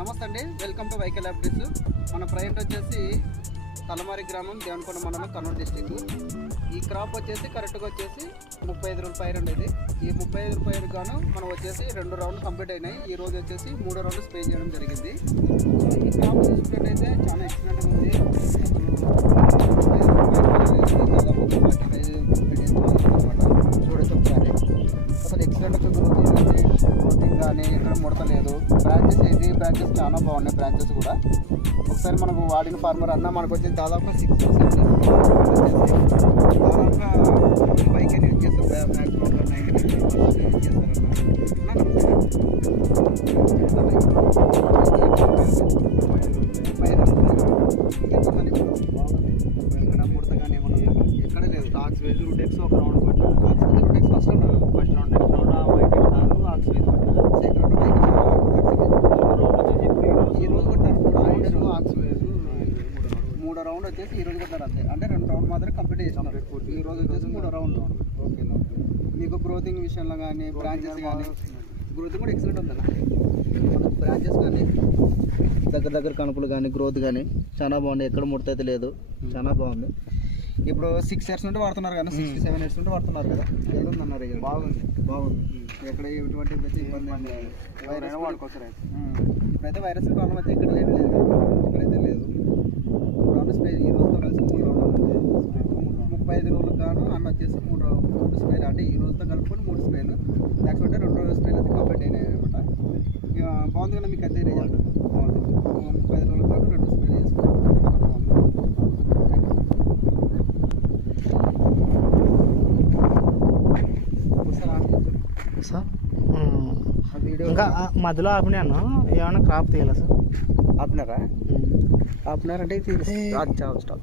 నమస్తే అండి, welcome to vehicle updates. మన ప్రజెంట్ వచ్చేసి తలమారి గ్రామం, దేవనకొండ మండలం, కర్నూలు డిస్టిక్. ఈ క్రాప్ వచ్చేసి కరెక్ట్గా వచ్చేసి 35 రోజుల పైరు ఉండేది. ఈ 35 రోజుల పైరు గాను మనం వచ్చేసి 2 రౌండ్లు కంప్లీట్ అయినాయి. ఈ రోజు వచ్చేసి 3వ రౌండ్ స్ప్రే చేయడం జరిగింది. ఈ క్రాప్ చూసుకున్నట్టయితే చాలా ఎక్సలెంట్గా ఉంది. చూడొచ్చు ఒకసారి, అసలు ఎక్సలెంట్గా గ్రోతింగ్ కానీ ఇక్కడ ముడత లేదు. బ్రాంచెస్ ఏది బ్రాంచెస్ చాలా బాగున్నాయి. బ్రాంచెస్ కూడా ఒకసారి మనకు వాడిన ఫార్మర్ అన్న మనకు వచ్చి దాదాపు 6 బైక్ యూజ్ చేస్తారు. మ్యాక్సిమం 99% యూజ్ చేస్తారన్న. ఇక్కడ ముడత కానీ ఏమన్నా ఎక్కడ లేదు. ఆక్సివేజ్ రూటెక్స్ ఒక రౌండ్ పట్టిన రూటెక్స్ ఫస్ట్ రౌండ్ వైట్ స్టార్ ఆక్సివేజ్ పట్టిన సెకండ్ ఈ రోజు కొట్టారు. ఆక్సివేజ్ 3వ రౌండ్ వచ్చేసి ఈ రోజు కొట్టారు అంతే. అంటే 2 రౌండ్ మాత్రం కంప్లీట్ చేస్తున్నారు. ఈ రోజు వచ్చేసి 3వ రౌండ్. ఓకే, మీకు గ్రోతింగ్ విషయంలో కానీ బ్రాంచెస్ కానీ గ్రోతింగ్ కూడా ఎక్సలెంట్ ఉందన్న. మనకు బ్రాంచెస్ కానీ దగ్గర కనుపులు కానీ గ్రోత్ కానీ చాలా బాగుంది. ఎక్కడ ముడతైతే లేదు, చాలా బాగుంది. ఇప్పుడు 6 years నుండి వాడుతున్నారు కదా, 67 years నుండి వాడుతున్నారు కదా, ఏముందన్నారు బాగుంది. ఎక్కడ ఎటువంటి ఇబ్బంది వైరస్ వాడుకోవచ్చు. ఇప్పుడైతే వైరస్ ప్రాబ్లం అయితే ఇక్కడ లేదు, ఇక్కడైతే లేదు. 3 రౌండ్లు స్ప్రే ఈ రోజుతో కలిసి 3 రౌండ్లు 35 రోజులకు గాను అన్న వచ్చేసి 3 స్ప్రేలు, అంటే ఈ రోజుతో కలుపుకొని 3 స్ప్రేలు. లేకపోతే 2 స్ప్రేలు అయితే కంప్లీట్ అయినాయి అనమాట. బాగుంది కదా, మీకు అదే రిజల్ట్ బాగుంది. 35 రోజులకు గాను 2 స్ప్రేలు చేసుకున్నాం. సార్ ఇంకా మధ్యలో ఆపినాను, ఏమైనా క్రాప్ తీయాలా సార్? ఆపినారా? ఆపినారంటే స్టాప్